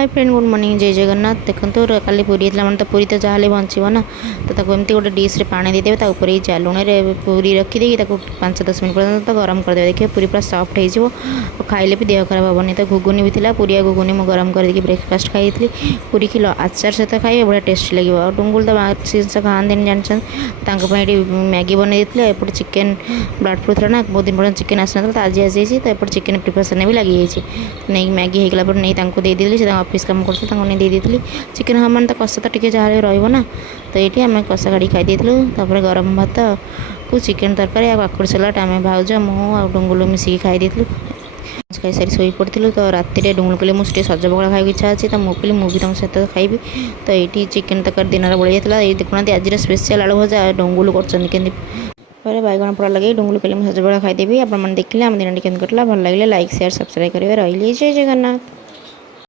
Hi friend good morning जय जगन्नाथ। देखो काली पूरी होता मैंने तो पूरी तो जहाँ बचो ना तो एमती गोटे डिश्रे पानी देदेवे ऊपर लुण पूरी रखीदे 5-10 मिनट पर्यटन गरम करदे। देखिए पूरी पूरा सफ्ट हो खाइले भी देह खराब हेनी। तो घुगुनी भी था पूरी घुगुनी मुझे गरम करके ब्रेकफास्ट खाई पूरी कि आचार सहित खाइए बढ़िया टेस्टी लगे। और डुंगुल तो जिनस खाते जानते मैगी बनई एपटे चिकेन बर्ड फ्लू था ना बहुत दिन पर्यटन चिकेन आसना तो आज आसी तो एपटे चिकेन प्रिपरेसन भी लगी नहीं मैगी होगला पर नहीं देदेली से ऑफिस काम करते नहीं देदेली चिकेन हाँ मैंने तो कषा तो टी जहाँ रहा तो ये आम कषा गाड़ी खाई तापर गरम भात को चिकेन तरकारी आ काकुड़ सलाड आम भाउज मु डुंगुल मिसिकी खाई खाई सारी शोई पड़ू। तो राति डुंगुल कहले मुझे सज पकड़ा खाई इच्छा अच्छी तो मुझे मुझे तुम सहित खाइबी। तो ये चिकेन तरकारी दिन बड़ी जाता ये देखुना आज स्पेशल आलू भजा डुंगुल कर बैगन पोड़ा लगे डुंगुल कहले मुझे सज पकड़ा खाईदेवी। आप देखिले आम दिन केमती कटला भल लगे लाइक शेयर सब्सक्राइब करेंगे। रही जय जगन्नाथ।